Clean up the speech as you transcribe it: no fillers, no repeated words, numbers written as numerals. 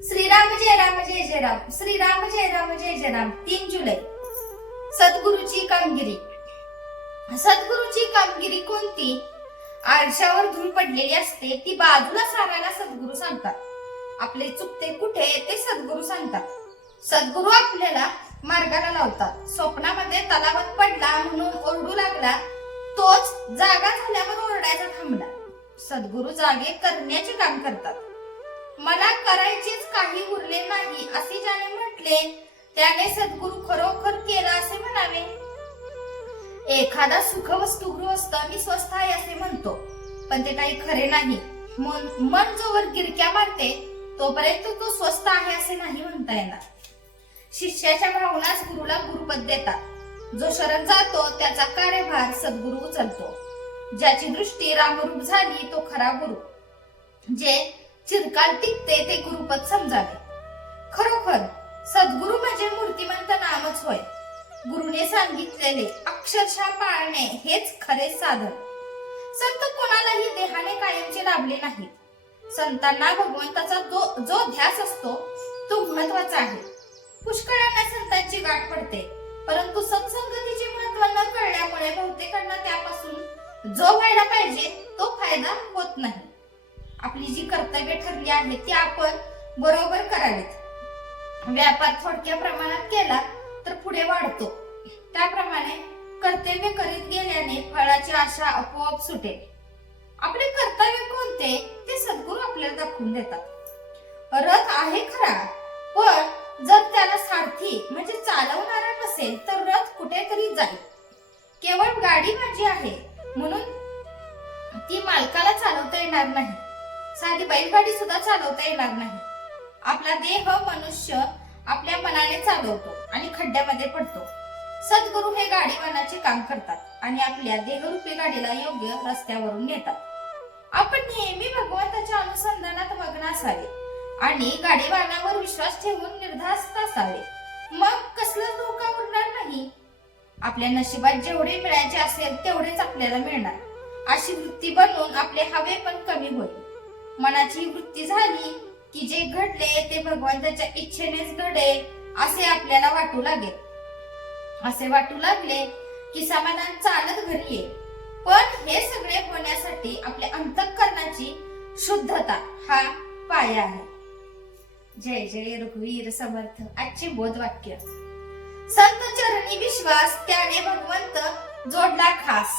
श्रीराम जय राम जय जय राम, श्रीराम जय राम जय जय राम. 3 जुलै. सद्गुरूची कामगिरी. सद्गुरूची कामगिरी कोणती? आरशावर धूळ पडलेली असते ती बाजूला सारायला सद्गुरू सांगतात. आपले चुकते कुठे ते सद्गुरू सांगतात. सद्गुरू आपल्याला मार्गाला लावतात. स्वप्नामध्ये तलावात पडला म्हणून ओरडू लागला, तोच जागा झाल्यावर ओरडायचा थांबला. सद्गुरू जागे करण्याचे काम करतात. मला करायचेच काही उरले नाही असे ज्याने म्हटले त्याने सद्गुरू खरोखर केला असे म्हणावे. एखादा सुखवस्तुगृहस्थ मी स्वस्त आहे असे म्हणतो, पण ते काही खरे नाही. मन जोवर गिरक्या मारते तोपर्यंत तो स्वस्त आहे असे नाही म्हणता येणार. शिष्याच्या भावनाच गुरुला गुरुपद देतात. जो शरण जातो त्याचा कार्यभार सद्गुरू उचलतो. ज्याची दृष्टी रामरूप झाली तो खरा गुरु. जे चिरकाल टिकते ते गुरुपद समजावे. खरोखर सद्गुरू म्हणजे मूर्तिमंत नामच होय. गुरुने सांगितलेले अक्षरशः पाळणे हेच खरे साधन. संत कोणालाही देहाने कायमचे लाभले नाहीत. संतांना भगवंताचा जो ध्यास असतो तो महत्वाचा आहे. पुष्कळांना संतांची गाठ पडते, परंतु सत्संगतीचे महत्व न कळल्यामुळे बहुतेकांना त्यापासून जो व्हायला पाहिजे तो फायदा होत नाही. आपली जी कर्तव्य ठरली आहेत ती आपण बरोबर करावीत. व्यापार थोडक्या प्रमाणात केला तर पुढे वाढतो. त्याप्रमाणे कर्तव्य करीत गेल्याने फळाची आशा आपोआप सुटेल. आपले कर्तव्य कोणते ते सद्गुरू आपल्याला दाखवून देतात. रथ आहे खरा, पण जर त्याला सारथी म्हणजे चालवणारा नसेल तर रथ कुठेतरी जाईल. केवळ गाडी माझी आहे म्हणून ती मालकाला चालवता येणार नाही. साधी बैलगाडी सुद्धा चालवता येणार नाही. आपला देह मनुष्य आपल्या मनाने चालवतो आणि खड्ड्यामध्ये पडतो. सद्गुरू हे गाडीवानाचे काम करतात आणि आपल्या देहरूपी गाडीला योग्य रस्त्यावरून नेतात. आपण नेहमी भगवंताच्या अनुसंधानात मग्न असावे आणि गाडीवानावर विश्वास ठेवून निर्धास्त असावे. मग कसलाच धोका उरणार नाही. आपल्या नशिबात जेवढे मिळायचे असेल तेवढेच आपल्याला मिळणार अशी वृत्ती बनवून आपले हवे पण कमी होईल. मनाची वृत्ती झाली की जे घडले ते भगवंताच्या इच्छेनेच घडेल असे आपल्याला वाटू लागेल. असे वाटू लागले की समाधान चालत घरी येईल. पण हे सगळे होण्यासाठी आपल्या अंतःकरणाची शुद्धता हा पाया आहे. जय जय रघुवीर समर्थ. आजचे बोधवाक्य. संत चरणी विश्वास त्याने भगवंत जोडला खास.